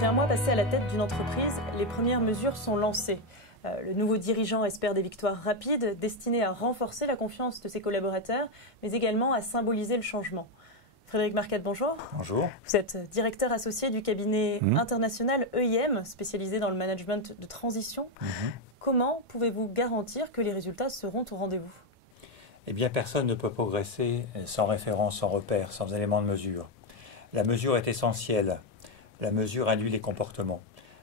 Après un mois passé à la tête d'une entreprise, les premières mesures sont lancées. Le nouveau dirigeant espère des victoires rapides destinées à renforcer la confiance de ses collaborateurs, mais également à symboliser le changement. Frédéric Marquette, bonjour. Bonjour. Vous êtes directeur associé du cabinet international EIM, spécialisé dans le management de transition. Comment pouvez-vous garantir que les résultats seront au rendez-vous ? Eh bien, personne ne peut progresser sans référence, sans repère, sans élément de mesure. La mesure est essentielle. La mesure induit les comportements.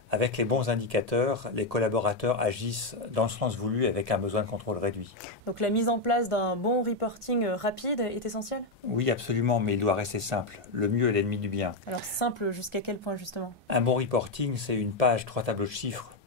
Avec les bons indicateurs, les collaborateurs agissent dans le sens voulu avec un besoin de contrôle réduit. Donc la mise en place d'un bon reporting rapide est essentielle ? Oui, absolument, mais il doit rester simple. Le mieux est l'ennemi du bien. Alors simple jusqu'à quel point justement ? Un bon reporting, c'est une page, 3 tableaux de chiffres.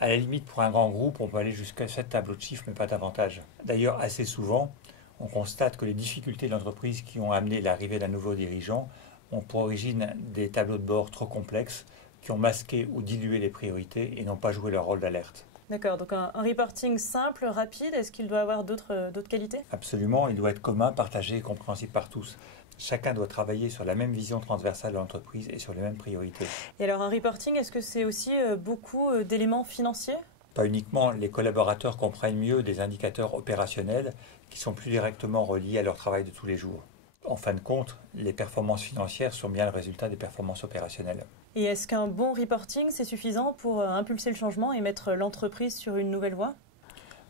À la limite, pour un grand groupe, on peut aller jusqu'à 7 tableaux de chiffres, mais pas davantage. D'ailleurs, assez souvent, on constate que les difficultés de l'entreprise qui ont amené l'arrivée d'un nouveau dirigeant ont pour origine des tableaux de bord trop complexes qui ont masqué ou dilué les priorités et n'ont pas joué leur rôle d'alerte. D'accord, donc un reporting simple, rapide, est-ce qu'il doit avoir d'autres qualités ? Absolument, il doit être commun, partagé et compréhensible par tous. Chacun doit travailler sur la même vision transversale de l'entreprise et sur les mêmes priorités. Et alors un reporting, est-ce que c'est aussi beaucoup d'éléments financiers ? Pas uniquement, les collaborateurs comprennent mieux des indicateurs opérationnels qui sont plus directement reliés à leur travail de tous les jours. En fin de compte, les performances financières sont bien le résultat des performances opérationnelles. Et est-ce qu'un bon reporting, c'est suffisant pour impulser le changement et mettre l'entreprise sur une nouvelle voie ?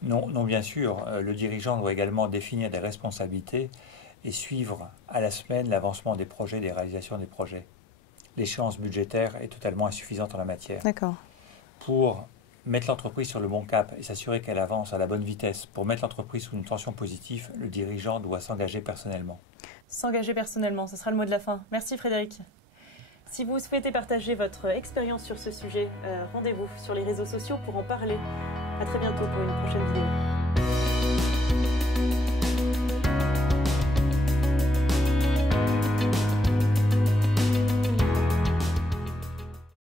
Non, bien sûr. Le dirigeant doit également définir des responsabilités et suivre à la semaine l'avancement des projets, des réalisations des projets. L'échéance budgétaire est totalement insuffisante en la matière. D'accord. Pour mettre l'entreprise sur le bon cap et s'assurer qu'elle avance à la bonne vitesse, pour mettre l'entreprise sous une tension positive, le dirigeant doit s'engager personnellement. S'engager personnellement, ce sera le mot de la fin. Merci Frédéric. Si vous souhaitez partager votre expérience sur ce sujet, rendez-vous sur les réseaux sociaux pour en parler. À très bientôt pour une prochaine vidéo.